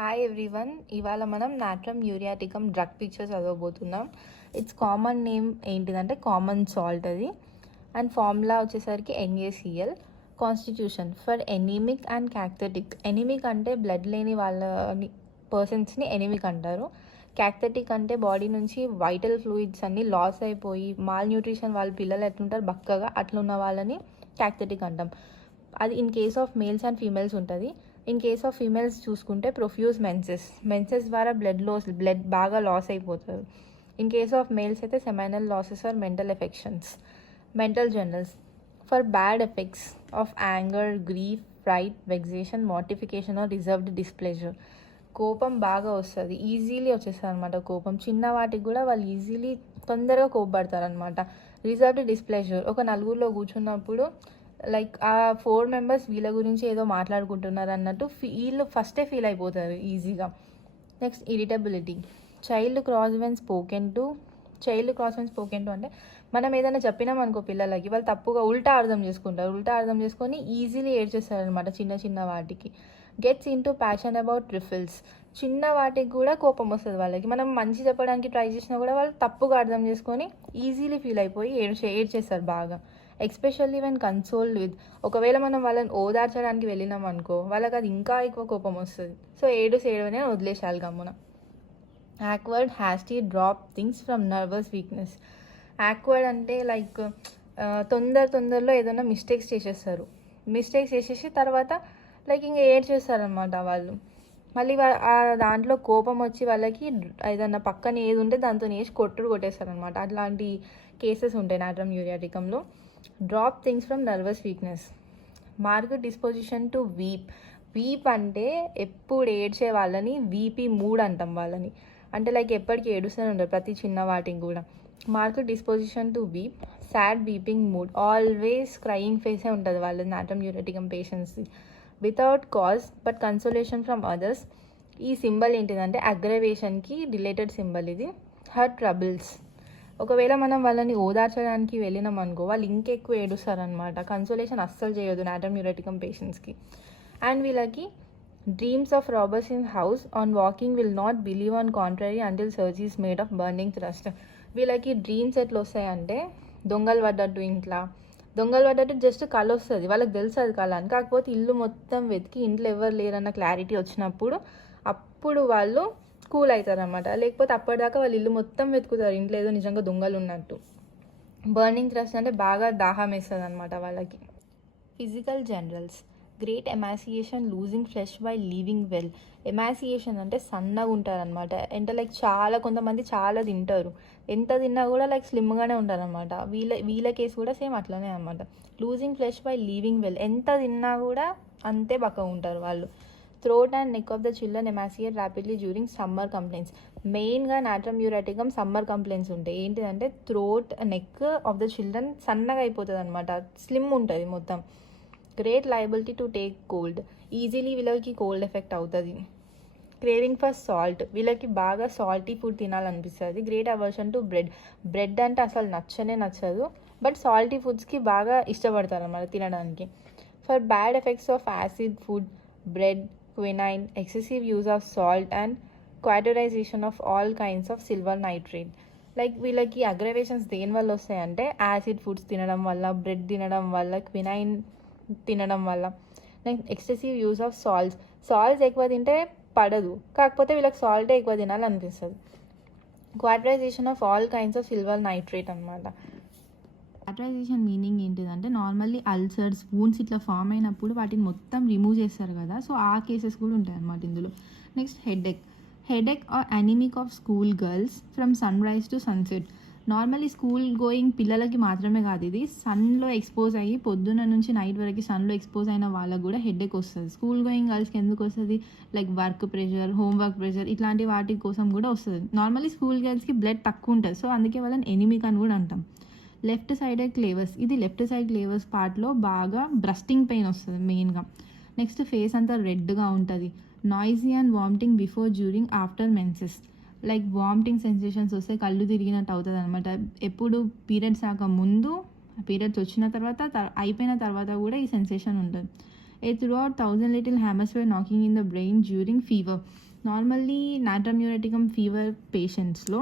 Hi everyone. ఇవాళ మనం natrum muriaticum drug picture చదవబోతున్నాం. ఇట్స్ కామన్ నేమ్ ఏంటిదంటే కామన్ సాల్ట్ అది. అండ్ ఫార్ములా వచ్చేసరికి NaCl. Constitution for anaemic and cachectic. Anaemic అంటే బ్లడ్ లేని వాళ్ళని పర్సన్స్ని ఎనీమిక్ అంటారు. క్యాక్థెటిక్ అంటే బాడీ నుంచి వైటల్ ఫ్లూయిడ్స్ అన్నీ లాస్ అయిపోయి మాల్ న్యూట్రిషన్ వాళ్ళ పిల్లలు ఎట్లుంటారు బక్కగా అట్లున్న వాళ్ళని క్యాక్థెటిక్ అంటాం. అది in case of males and females ఉంటుంది. ఇన్ కేస్ ఆఫ్ ఫీమేల్స్ చూసుకుంటే ప్రొఫ్యూజ్ మెన్సెస్ ద్వారా బ్లడ్ బాగా లాస్ అయిపోతారు. ఇన్ కేస్ ఆఫ్ మేల్స్ అయితే seminal losses or mental affections. Mental generals for bad effects of anger, grief, fright, vexation, mortification or reserved displeasure. కోపం బాగా వస్తుంది, easily వచ్చేస్తుంది అనమాట. కోపం చిన్న వాటికి కూడా వాళ్ళు ఈజీలీ తొందరగా కోపపడతారు అనమాట. రిజర్వ్డ్ డిస్ప్లెజర్, ఒక నలుగురిలో కూర్చున్నప్పుడు లైక్ ఆ 4 మెంబర్స్ వీళ్ళ గురించి ఏదో మాట్లాడుకుంటున్నారు అన్నట్టు వీళ్ళు ఫస్టే ఫీల్ అయిపోతారు ఈజీగా. Next irritability. Child cross when spoken to అంటే మనం ఏదైనా చెప్పినాం అనుకో పిల్లలకి, వాళ్ళు తప్పుగా ఉల్టా అర్థం చేసుకొని ఈజీలీ ఏడ్చేస్తారు అనమాట చిన్న చిన్న వాటికి. Gets into passion about trifles. చిన్న వాటికి కూడా కోపం వస్తుంది వాళ్ళకి. మనం మంచి చెప్పడానికి ట్రై చేసినా కూడా వాళ్ళు తప్పుగా అర్థం చేసుకొని ఈజీలీ ఫీల్ అయిపోయి ఏడ్చేస్తారు బాగా. Especially when consoled with. ఒకవేళ మనం వాళ్ళని ఓదార్చడానికి వెళ్ళినాం అనుకో, వాళ్ళకి అది ఇంకా ఎక్కువ కోపం వస్తుంది. సో ఏడవనే వదిలేసాలి గమ్మున. Awkward, hasty, drop things from nervous weakness. Awkward అంటే లైక్ తొందరలో ఏదైనా మిస్టేక్స్ చేసేసి తర్వాత లైక్ ఇంకా ఏడ్చేస్తారనమాట వాళ్ళు. మళ్ళీ ఆ దాంట్లో కోపం వచ్చి వాళ్ళకి ఏదన్నా పక్కన ఏది ఉంటే దాంతో వేసి కొట్టేస్తారనమాట. అట్లాంటి కేసెస్ ఉంటాయి నాట్రమ్ యూరియాటికంలో. Drop things from nervous weakness. Marked disposition to weep అంటే ఎప్పుడు ఏడ్చే వాళ్ళని వీపీ మూడ్ అంటాం వాళ్ళని. అంటే లైక్ ఎప్పటికీ ఏడుస్తూనే ఉంటారు ప్రతి చిన్న వాటికి కూడా. Marked disposition to weep. Sad weeping mood, always crying ఫేసే ఉంటుంది వాళ్ళ నాట్రమ్ యూరియాటికమ్ పేషెంట్స్ది. Without cause but consolation from others. ఈ సింబల్ ఏంటిదంటే అగ్రవేషన్కి రిలేటెడ్ సింబల్ ఇది. Her troubles. ఒకవేళ మనం వాళ్ళని ఓదార్చడానికి వెళ్ళినాం అనుకో, వాళ్ళు ఇంకెక్కువ ఏడుస్తారనమాట. కన్సోలేషన్ అస్సలు చేయదు నాట్రమ్ యూరియాటికమ్ పేషెంట్స్కి. అండ్ వీళ్ళకి dreams of robbers in house on walking will not believe on contrary until search is made of burning thrust. వీళ్ళకి డ్రీమ్స్ ఎట్లా వస్తాయంటే దొంగలు పడ్డట్టు జస్ట్ కళ వస్తుంది. వాళ్ళకి తెలుసు అది కళ అని. కాకపోతే ఇల్లు మొత్తం వెతికి ఇంట్లో ఎవరు లేరన్న క్లారిటీ వచ్చినప్పుడు అప్పుడు వాళ్ళు కూల్ అవుతారు అనమాట. లేకపోతే అప్పటిదాకా వాళ్ళు ఇల్లు మొత్తం వెతుకుతారు ఇంట్లో ఏదో నిజంగా దొంగలు ఉన్నట్టు. బర్నింగ్ థ్రస్ట్ అంటే బాగా దాహం వేస్తుంది అనమాట వాళ్ళకి. Physical generals. Great emaciation, losing flesh by living well. Emaciation అంటే సన్నగా ఉంటారు అనమాట. అంటే లైక్ కొంతమంది చాలా తింటారు, ఎంత తిన్నా కూడా లైక్ స్లిమ్గానే ఉంటారు అనమాట. వీళ్ళ కేసు కూడా సేమ్ అట్లనే అనమాట. Losing flesh by living well, ఎంత తిన్నా కూడా అంతే బక్కగా ఉంటారు వాళ్ళు. Throat and neck of the children emaciate rapidly during summer complaints. మెయిన్గా నాట్రమ్ యూరియాటికమ్ సమ్మర్ కంప్లైంట్స్ ఉంటాయి. ఏంటిదంటే throat, neck of the children సన్నగా అయిపోతుంది అనమాట, స్లిమ్ ఉంటుంది మొత్తం. Great liability to take cold. Easily వీళ్ళకి కోల్డ్ ఎఫెక్ట్ అవుతుంది. Craving for salt. వీళ్ళకి బాగా సాల్టీ ఫుడ్ తినాలనిపిస్తుంది. గ్రేట్ అవర్షన్ టు బ్రెడ్ అంటే అసలు నచ్చదు. బట్ సాల్టీ ఫుడ్స్కి బాగా ఇష్టపడతారు అన్నమాట తినడానికి. For bad effects of acid food, bread, quinine, excessive use of salt and cauterization of all kinds of silver nitrate. Like వీళ్ళకి అగ్రవేషన్స్ దేని వల్ల వస్తాయంటే యాసిడ్ ఫుడ్స్ తినడం వల్ల, బ్రెడ్ తినడం వల్ల, క్వినైన్ తినడం వల్ల. Next excessive use of salts ఎక్కువ తింటే పడదు, కాకపోతే వీళ్ళకి సాల్టే ఎక్కువ తినాలనిపిస్తుంది. Cauterization of all kinds of silver nitrate అనమాట. క్వాటరైజేషన్ మీనింగ్ ఏంటిదంటే నార్మల్లీ అల్సర్స్, వూన్స్ ఇట్లా ఫామ్ అయినప్పుడు వాటిని మొత్తం రిమూవ్ చేస్తారు కదా, సో ఆ కేసెస్ కూడా ఉంటాయి అన్నమాట ఇందులో. Next headache or anaemic of school girls from sunrise to sunset. Normally school going పిల్లలకి మాత్రమే కాదు, ఇది సన్లో ఎక్స్పోజ్ అయ్యి పొద్దున్న నుంచి నైట్ వరకు సన్లో ఎక్స్పోజ్ అయిన వాళ్ళకు కూడా హెడేక్ వస్తుంది. స్కూల్ గోయింగ్ గర్ల్స్కి ఎందుకు వస్తుంది? Like work pressure, homework pressure ఇట్లాంటి వాటి కోసం కూడా వస్తుంది. నార్మల్లీ స్కూల్ గర్ల్స్కి బ్లడ్ తక్కువ ఉంటుంది, సో అందుకే వాళ్ళని ఎనిమిక్ అని కూడా అంటాం. Left sided clavus. ఇది లెఫ్ట్ సైడ్ క్లేవర్స్ పార్ట్లో బాగా బ్రస్టింగ్ పెయిన్ వస్తుంది మెయిన్గా. నెక్స్ట్ ఫేస్ అంతా రెడ్గా ఉంటుంది. Noisy and vomiting before, during, after menses. Like vomiting sensations వస్తే కళ్ళు తిరిగినట్టు అవుతుంది అనమాట. ఎప్పుడు పీరియడ్స్ రాక ముందు, పీరియడ్స్ వచ్చిన తర్వాత, అయిపోయిన తర్వాత కూడా ఈ సెన్సేషన్ ఉంటుంది. Through out 1000 little hammers were knocking in the brain during fever. Normally natrum muriaticum fever పేషెంట్స్లో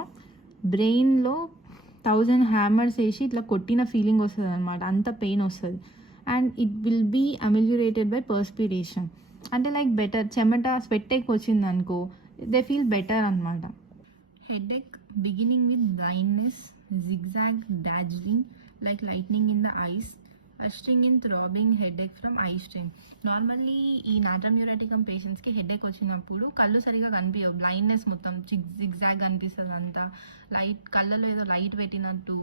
బ్రెయిన్లో 1000 హ్యామర్స్ వేసి ఇట్లా కొట్టిన ఫీలింగ్ వస్తుంది అనమాట, అంత పెయిన్ వస్తుంది. And it will be ameliorated by perspiration, అంటే లైక్ బెటర్ చెమట స్వెట్ ఎక్కువ వచ్చింది అనుకో, దే ఫీల్ బెటర్ అనమాట. Headache beginning with blindness, zigzag dazzling like lightning in the eyes, a string in throbbing headache from eye strain. Normally ఈ natrum muriaticum పేషెంట్స్కి headache వచ్చినప్పుడు కళ్ళు సరిగా కనిపించవు, బ్లైండ్నెస్ మొత్తం జిగ్జాగ్ కనిపిస్తుంది, అంతా లైట్ కళ్ళలో ఏదో లైట్ పెట్టినట్టు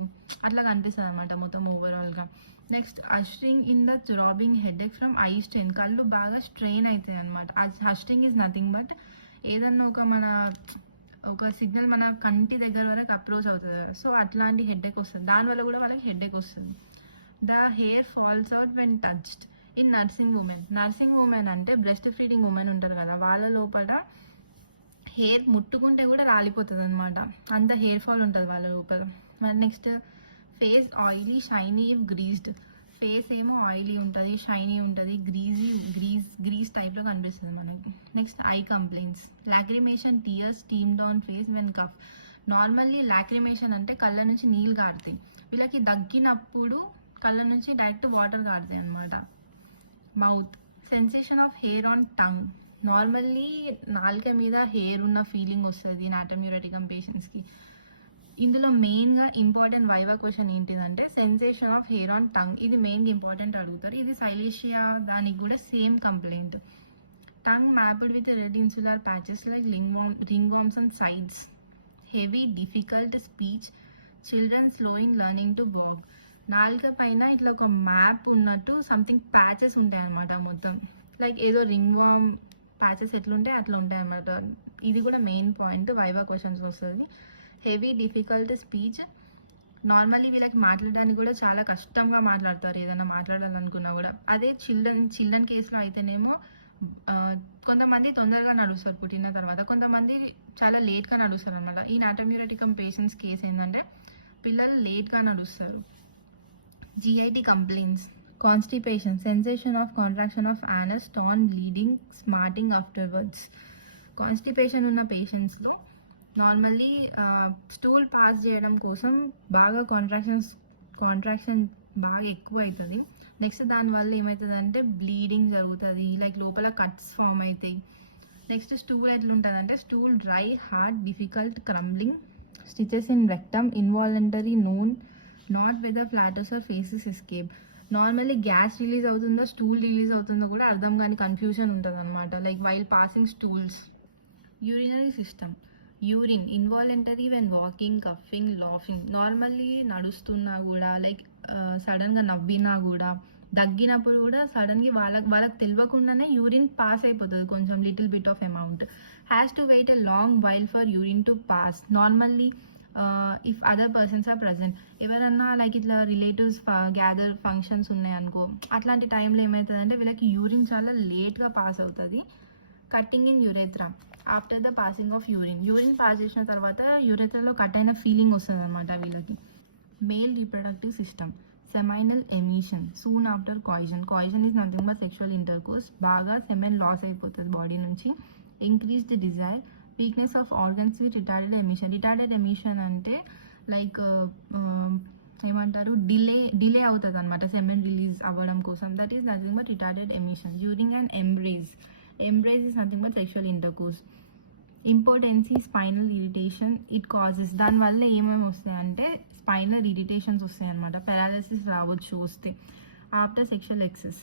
అట్లా కనిపిస్తుంది అనమాట మొత్తం ఓవరాల్గా. Next a string in the throbbing headache from eye strain, కళ్ళు బాగా స్ట్రెయిన్ అవుతాయి అనమాట. అస్ట్రింగ్ ఈజ్ నథింగ్ బట్ ఏదన్నా ఒక సిగ్నల్ మన కంటి దగ్గర వరకు అప్రోచ్ అవుతుంది, సో అట్లాంటి హెడేక్ వస్తుంది, దానివల్ల కూడా మనకి హెడేక్ వస్తుంది. The hair falls out when touched in nursing women అంటే బ్రెస్ట్ ఫీడింగ్ ఉమెన్ ఉంటారు కదా, వాళ్ళ లోపల హెయిర్ ముట్టుకుంటే కూడా రాలిపోతుంది అనమాట, అంత హెయిర్ ఫాల్ ఉంటుంది వాళ్ళ లోపల. Next face oily shiny if greased, face ఏమో ఆయిలీ ఉంటుంది, షైనీ ఉంటుంది, గ్రీస్ టైప్లో కనిపిస్తుంది మనకి. Next eye complaints, lacrimation tears steam down face when cough. Normally lacrimation అంటే కళ్ళ నుంచి నీళ్ళు కారుతాయి, వీళ్ళకి దగ్గినప్పుడు కళ్ళ నుంచి డైరెక్ట్ వాటర్ కారుతాయి అనమాట. Mouth sensation of hair on tongue, normally నాలుక మీద హెయిర్ ఉన్న ఫీలింగ్ వస్తుంది నాట్రమ్యూరేటికమ్ పేషెంట్స్కి. ఇందులో మెయిన్గా ఇంపార్టెంట్ వైవా క్వశ్చన్ ఏంటిదంటే sensation of hair on tongue, ఇది మెయిన్ ఇంపార్టెంట్ అడుగుతారు. ఇది సైలేషియా దానికి కూడా same complaint. Tongue mapped with red insular patches like ring worms on sides, heavy difficult speech, children slow in learning to walk. నాలుక పైన ఇట్లా ఒక మ్యాప్ ఉన్నట్టు సంథింగ్ ప్యాచెస్ ఉంటాయి అన్నమాట మొత్తం, లైక్ ఏదో రింగ్ వామ్ ప్యాచెస్ ఎట్లుంటాయి అట్లా ఉంటాయి అన్నమాట. ఇది కూడా మెయిన్ పాయింట్ వైవా క్వశ్చన్స్ వస్తుంది. హెవీ డిఫికల్ట్ స్పీచ్, నార్మల్లీ వీళ్ళకి మాట్లాడడానికి కూడా చాలా కష్టంగా మాట్లాడతారు ఏదైనా మాట్లాడాలనుకున్నా కూడా. అదే చిల్డ్రన్ కేసులో అయితేనేమో కొంతమంది తొందరగా నడుస్తారు పుట్టిన తర్వాత, కొంతమంది చాలా లేట్గా నడుస్తారు అనమాట. ఈ నాట్రమ్యూరేటికమ్ పేషెంట్స్ కేసు ఏంటంటే పిల్లలు లేట్గా నడుస్తారు. GIT complaints, constipation, sensation of contraction of anus, torn, bleeding, smarting afterwards. Constipation ఉన్న పేషెంట్స్లో నార్మల్లీ స్టూల్ పాస్ చేయడం కోసం బాగా కాంట్రాక్షన్ బాగా ఎక్కువ అవుతుంది. నెక్స్ట్ దానివల్ల ఏమవుతుంది అంటే బ్లీడింగ్ జరుగుతుంది, లైక్ లోపల కట్స్ ఫామ్ అవుతాయి. నెక్స్ట్ స్టూల్ ఎట్లుంటుంది అంటే stool dry, hard, difficult, crumbling, stitches in rectum, involuntary, known, not whether flatus or faeces escape. Normally gas release అవుతుందో స్టూల్ రిలీజ్ అవుతుందో కూడా అర్థం కాని కన్ఫ్యూజన్ ఉంటుంది అనమాట, like while passing stools. Urinary system, urine involuntary when walking, coughing, laughing. Normally నడుస్తున్నా కూడా like సడన్గా నవ్వినా కూడా దగ్గినప్పుడు కూడా సడన్గా వాళ్ళకి తెలియకుండానే యూరిన్ పాస్ అయిపోతుంది కొంచెం little bit of amount. Has to wait a long while for urine to pass. Normally if other persons are present, ఎవరన్నా లైక్ ఇట్లా రిలేటివ్స్ గ్యాదర్ ఫంక్షన్స్ ఉన్నాయనుకో, అట్లాంటి టైంలో ఏమవుతుందంటే వీళ్ళకి యూరిన్ చాలా లేట్గా పాస్ అవుతుంది. Cutting in urethra after the passing of urine pass చేసిన తర్వాత యురేత్రాలో కట్ అయిన ఫీలింగ్ వస్తుంది అనమాట వీళ్ళకి. Male reproductive system, seminal emission soon after coition is nothing but sexual intercourse, బాగా సెమెన్ లాస్ అయిపోతుంది బాడీ నుంచి. Increased the desire, weakness of organs with retarded emission అంటే లైక్ ఏమంటారు డిలే అవుతుంది అనమాట సెమెన్ రిలీజ్ అవ్వడం కోసం, that is nothing but retarded emission. During and embrace is nothing but sexual intercourse. Impotency, spinal irritation it causes, దానివల్ల ఏమేమి వస్తాయంటే spinal irritations వస్తాయి అనమాట, పెరాలసిస్ రావచ్చు వస్తే. After sexual excess,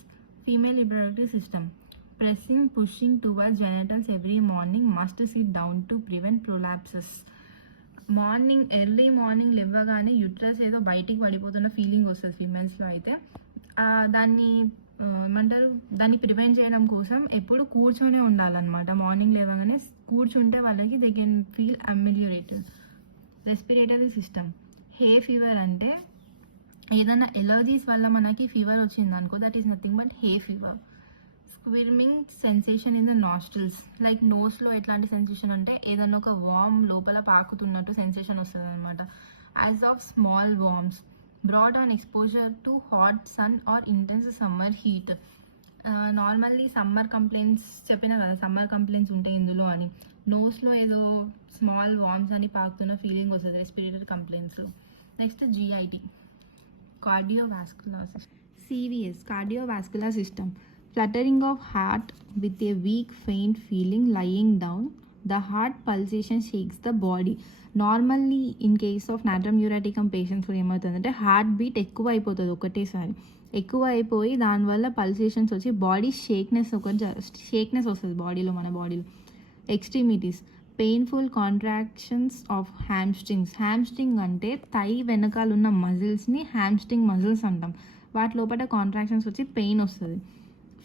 female reproductive system, pressing, pushing towards genitals every morning, must sit down to prevent prolapses. Early morning లేవగానే uterus ఏదో బయటికి పడిపోతున్న ఫీలింగ్ వస్తుంది ఫీమేల్స్లో అయితే. దాన్ని ఏమంటారు, దాన్ని ప్రివెంట్ చేయడం కోసం ఎప్పుడు కూర్చొని ఉండాలన్నమాట. మార్నింగ్ లేవగానే కూర్చుంటే వాళ్ళకి they can feel ameliorated. Respiratory system, hay fever అంటే ఏదైనా ఎలర్జీస్ వల్ల మనకి ఫీవర్ వచ్చింది అనుకో, that is nothing but hay fever. Squirming sensation in the nostrils, like నోస్లో ఎట్లాంటి సెన్సేషన్ అంటే ఏదైనా ఒక వార్మ్ లోపల పాకుతున్నట్టు సెన్సేషన్ వస్తుంది అనమాట. As of small worms, brought on exposure to hot sun or intense summer heat. Normally summer complaints చెప్పినా కదా, సమ్మర్ కంప్లైంట్స్ ఉంటాయి ఇందులో అని. నోస్లో ఏదో స్మాల్ వార్మ్స్ అని పాకుతున్న ఫీలింగ్ వస్తుంది, respiratory complaints. Next GIT, cardiovascular system. CVS, cardiovascular system, fluttering of heart with a weak faint feeling lying down, the heart pulsation shakes the body. Normally in case of natrum muriaticum patients ఏమవుతుందంటే heart beat ఎక్కువ అయిపోతుంది, ఒకటేసారి ఎక్కువ అయిపోయి దానివల్ల pulsations వచ్చి body షేక్నెస్ వస్తుంది బాడీలో, మన బాడీలో. Extremities, painful contractions of hamstring అంటే థై వెనకాల ఉన్న మజిల్స్ని హ్యామ్స్ట్రింగ్ మజిల్స్ అంటాం. వాటి లోపల కాంట్రాక్షన్స్ వచ్చి పెయిన్ వస్తుంది.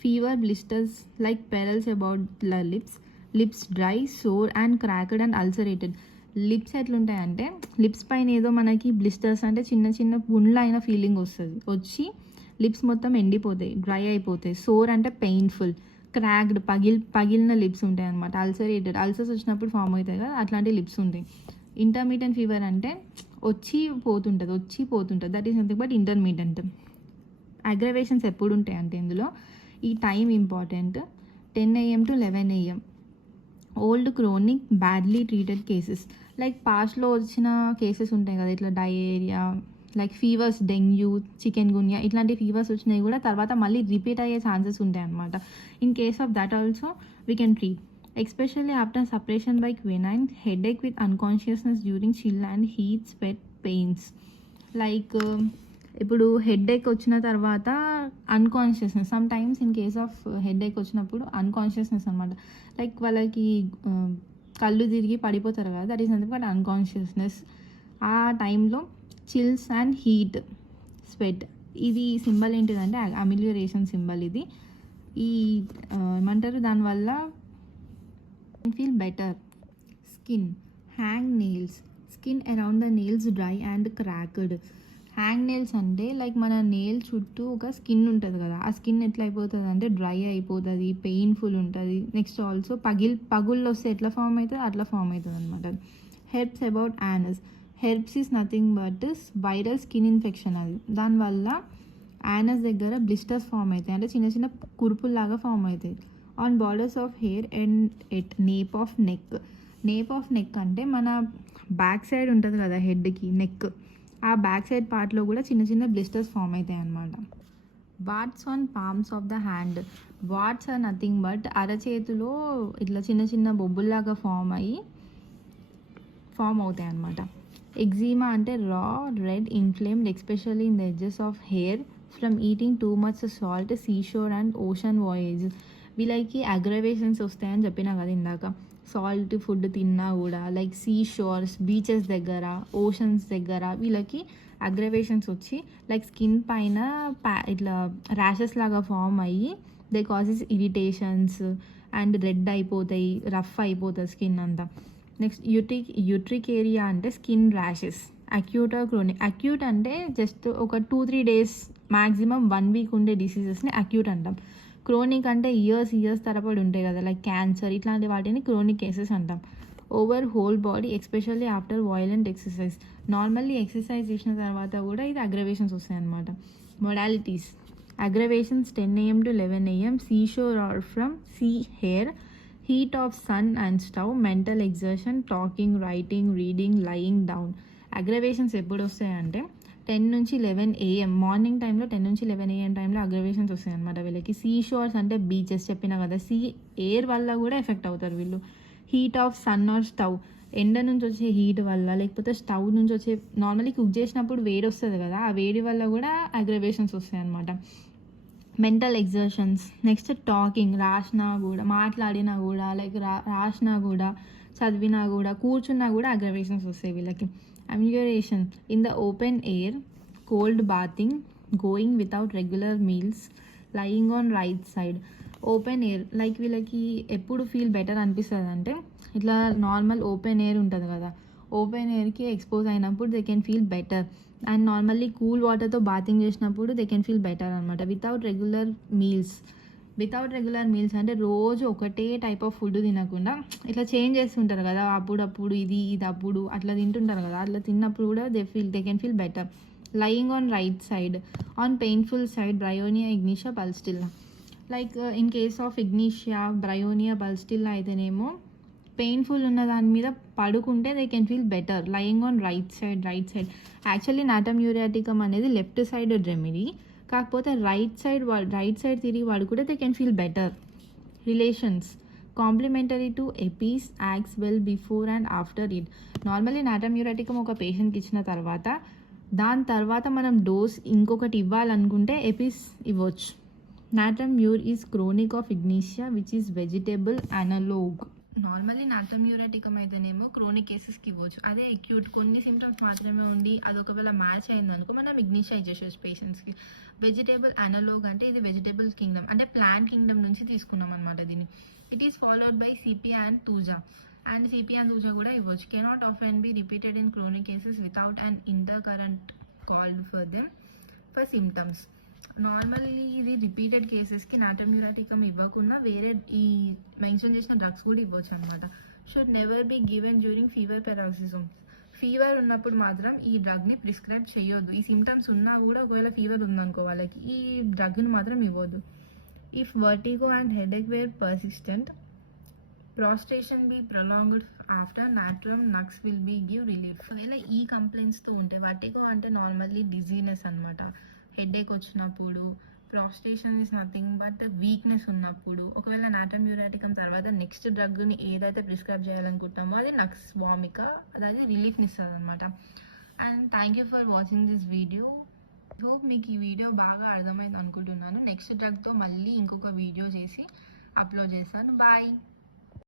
Fever, blisters like pearls about the lips dry, sore and cracked and ulcerated. Lips ఎట్లుంటాయంటే లిప్స్ పైన ఏదో మనకి బ్లిస్టర్స్ అంటే చిన్న చిన్న పుండ్ల అయిన ఫీలింగ్ వచ్చి లిప్స్ మొత్తం ఎండిపోతాయి, డ్రై అయిపోతాయి. సోర్ అంటే పెయిన్ఫుల్, క్రాక్డ్ పగిలిన లిప్స్ ఉంటాయి అనమాట. అల్సరేటెడ్, అల్సర్స్ వచ్చినప్పుడు ఫామ్ అవుతాయి కదా, అట్లాంటి లిప్స్ ఉంటాయి. ఇంటర్మీడియట్ ఫీవర్ అంటే వచ్చి పోతుంటుంది, that is nothing but intermediate. Aggravations ఎప్పుడు ఉంటాయి అంటే ఇందులో ఈ time important, 10 AM to 11 AM. Old chronic badly treated cases, like పాస్ట్లో వచ్చిన కేసెస్ ఉంటాయి కదా, ఇట్లా diarrhoea, like fevers, dengue, chikungunya, ఇట్లాంటి ఫీవర్స్ వచ్చినాయి కూడా తర్వాత మళ్ళీ రిపీట్ అయ్యే ఛాన్సెస్ ఉంటాయి అనమాట. In case of that also we can treat, especially after separation by quinine, headache with unconsciousness during chill and heat, sweat, pains. Like ఇప్పుడు headache వచ్చిన తర్వాత unconsciousness, some times in case of headache వచ్చినప్పుడు unconsciousness అనమాట, like వాళ్ళకి కళ్ళు తిరిగి పడిపోతారు కదా, that is nothing but unconsciousness. ఆ టైంలో చిల్స్ అండ్ హీట్, స్వెట్, ఇది సింబల్ ఏంటిదంటే అమిలియరేషన్ సింబల్. ఇది ఏమంటారు దానివల్ల feel better. Skin, hang nails, skin around the nails dry and cracked. Hang nails అంటే లైక్ మన నెయిల్ చుట్టూ ఒక స్కిన్ ఉంటుంది కదా, ఆ స్కిన్ ఎట్లా అయిపోతుంది అంటే డ్రై అయిపోతుంది, పెయిన్ఫుల్ ఉంటుంది. నెక్స్ట్ ఆల్సో పగుళ్ళు వస్తే ఎట్లా ఫామ్ అవుతుంది అట్లా ఫామ్ అవుతుంది అనమాట. Herbs about anus, herbs is nothing but viral skin infection. అది దానివల్ల యానస్ దగ్గర బ్లిస్టర్స్ ఫామ్ అవుతాయి, అంటే చిన్న చిన్న కురుపుల్లాగా ఫామ్ అవుతాయి. On borders of hair and at nape of neck అంటే మన బ్యాక్ సైడ్ ఉంటుంది కదా హెడ్కి, నెక్, ఆ బ్యాక్ సైడ్ పార్ట్లో కూడా చిన్న చిన్న బ్లిస్టర్స్ ఫామ్ అవుతాయి అన్నమాట. Warts on palms of the hand, warts are nothing but అరచేతిలో ఇట్లా చిన్న చిన్న బొబ్బుల్లాగా ఫామ్ అవుతాయి అన్నమాట. ఎగ్జిమా అంటే రా, red, inflamed, especially in the edges of hair from eating too much salt, seashore and ocean voyage. వీళ్ళకి అగ్రవేషన్స్ వస్తాయని చెప్పినా కదా ఇందాక, సాల్ట్ ఫుడ్ తిన్నా కూడా, లైక్ సీ షోర్స్, బీచెస్ దగ్గర, ఓషన్స్ దగ్గర వీళ్ళకి అగ్రవేషన్స్ వచ్చి లైక్ స్కిన్ పైన ఇట్లా ర్యాషెస్ లాగా ఫామ్ అయ్యి they causes irritations and red అయిపోతాయి, రఫ్ అయిపోతుంది స్కిన్ అంతా. నెక్స్ట్ యూట్రిక్ ఏరియా అంటే skin rashes. Acute or chronic, acute అంటే జస్ట్ ఒక 2-3 days మ్యాక్సిమం 1 week ఉండే డిసీజెస్ని అక్యూట్ అంటాం. క్రోనిక్ అంటే ఇయర్స్ తరబడి ఉంటాయి కదా, లైక్ క్యాన్సర్, ఇట్లాంటి వాటిని క్రోనిక్ కేసెస్ అంటాం. Over whole body especially after violent exercise, normally exercise చేసిన తర్వాత కూడా ఇది అగ్రవేషన్స్ వస్తాయి అన్నమాట. Modalities, aggravations 10 AM to 11 AM, seashore or from sea air, heat of sun and stove, mental exertion, talking, writing, reading, lying down. Aggravations ఎప్పుడు వస్తాయంటే 10 నుంచి 11 AM, morning టైంలో 10 నుంచి 11 AM టైంలో అగ్రవేషన్స్ వస్తాయి అనమాట వీళ్ళకి. సీ షోర్స్ అంటే బీచెస్ చెప్పినా కదా, సీ ఎయిర్ వల్ల కూడా ఎఫెక్ట్ అవుతారు వీళ్ళు. Heat of sun or stove, ఎండ నుంచి వచ్చే హీట్ వల్ల, లేకపోతే స్టవ్ నుంచి వచ్చే నార్మల్లీ కుక్ చేసినప్పుడు వేడి వస్తుంది కదా, ఆ వేడి వల్ల కూడా అగ్రవేషన్స్ వస్తాయి అనమాట. మెంటల్ ఎగ్జర్షన్స్. నెక్స్ట్ టాకింగ్, మాట్లాడినా కూడా, లైక్ రాసినా కూడా, చదివినా కూడా, కూర్చున్నా కూడా అగ్రవేషన్స్ వస్తాయి వీళ్ళకి. Amelioration, in the open air, cold bathing, going without regular meals, lying on right side. Open air like వీళ్ళకి ఎప్పుడు ఫీల్ బెటర్ అనిపిస్తుంది అంటే ఇట్లా నార్మల్ ఓపెన్ ఎయిర్ ఉంటుంది కదా, ఓపెన్ ఎయిర్కి ఎక్స్పోజ్ అయినప్పుడు they can feel better. And normally cool వాటర్తో bathing చేసినప్పుడు దే కెన్ ఫీల్ బెటర్ అనమాట. వితౌట్ రెగ్యులర్ మీల్స్ అంటే రోజు ఒకటే టైప్ ఆఫ్ ఫుడ్ తినకుండా ఇట్లా చేంజ్ చేస్తుంటారు కదా, అప్పుడప్పుడు ఇది అప్పుడు అట్లా తింటుంటారు కదా, అట్లా తిన్నప్పుడు కూడా they can feel better. Lying on right side, on painful side, Bryonia Ignatia Pulsatilla. Like in case of Ignatia, Bryonia, Pulsatilla అయితేనేమో పెయిన్ఫుల్ ఉన్న దాని మీద పడుకుంటే they can feel better lying on right side. Actually Natrum muriaticum అనేది left side remedy, కాకపోతే right side తిరిగి పడుకుంటే they can feel better. Relations complementary to Apis acts well before and after it. Normally Natrum muriaticum ఒక పేషెంట్కి ఇచ్చిన తర్వాత దాని తర్వాత మనం డోస్ ఇంకొకటి ఇవ్వాలనుకుంటే ఎపీస్ ఇవ్వచ్చు. Natrum mur is chronic of Ignatia which is vegetable analogue. Normally Natrum muriaticum అయితేనేమో క్రోనిక్ కేసెస్కి ఇవ్వచ్చు. అదే అక్యూట్ కొన్ని సిమ్టమ్స్ మాత్రమే ఉండి అది ఒకవేళ మ్యాచ్ అయిందనుకో మనం ఇగ్నీషియా ఇచ్చేసేసి పేషెంట్స్కి. వెజిటేబుల్ అనలోగ్ అంటే ఇది వెజిటేబుల్ కింగ్డమ్ అంటే ప్లాంట్ కింగ్డమ్ నుంచి తీసుకున్నాం అనమాట దీన్ని. It is followed by Sepia and Thuja. And Sepia and Thuja కూడా ఇవ్వచ్చు. Cannot often be repeated in chronic cases without an intercurrent called for them for symptoms. Normally ఇది repeated కేసెస్కి Natrum muriaticum ఇవ్వకుండా వేరే ఈ మెన్షన్ చేసిన drugs కూడా ఇవ్వచ్చు అనమాట. Should never be given during fever paroxysm. Fever ఉన్నప్పుడు మాత్రం ఈ డ్రగ్ని ప్రిస్క్రైబ్ చేయొద్దు. ఈ సిమ్టమ్స్ ఉన్నా కూడా ఒకవేళ ఫీవర్ ఉందనుకో వాళ్ళకి ఈ డ్రగ్ని మాత్రం ఇవ్వద్దు. If vertigo and headache were persistent, prostration be prolonged after natrum nux will be give relief. ఒకవేళ ఈ కంప్లైంట్స్తో ఉంటే వర్టిగో అంటే నార్మల్లీ డిజీనెస్ అనమాట. హెడేక్ వచ్చినప్పుడు, ప్రాస్ట్రేషన్ ఇస్ నథింగ్ బట్ వీక్నెస్ ఉన్నప్పుడు, ఒకవేళ నాటమ్ యూరియాటికమ్ తర్వాత నెక్స్ట్ డ్రగ్ని ఏదైతే ప్రిస్క్రైబ్ చేయాలనుకుంటామో అది నక్స్ వామికా, అதாவது రిలీఫ్ని ఇస్తుంది అనమాట. And thank you for watching this video. Hope మీకు ఈ వీడియో బాగా అర్థమైంది అనుకుంటున్నాను. నెక్స్ట్ డ్రగ్తో మళ్ళీ ఇంకొక వీడియో చేసి అప్లోడ్ చేస్తాను. బాయ్.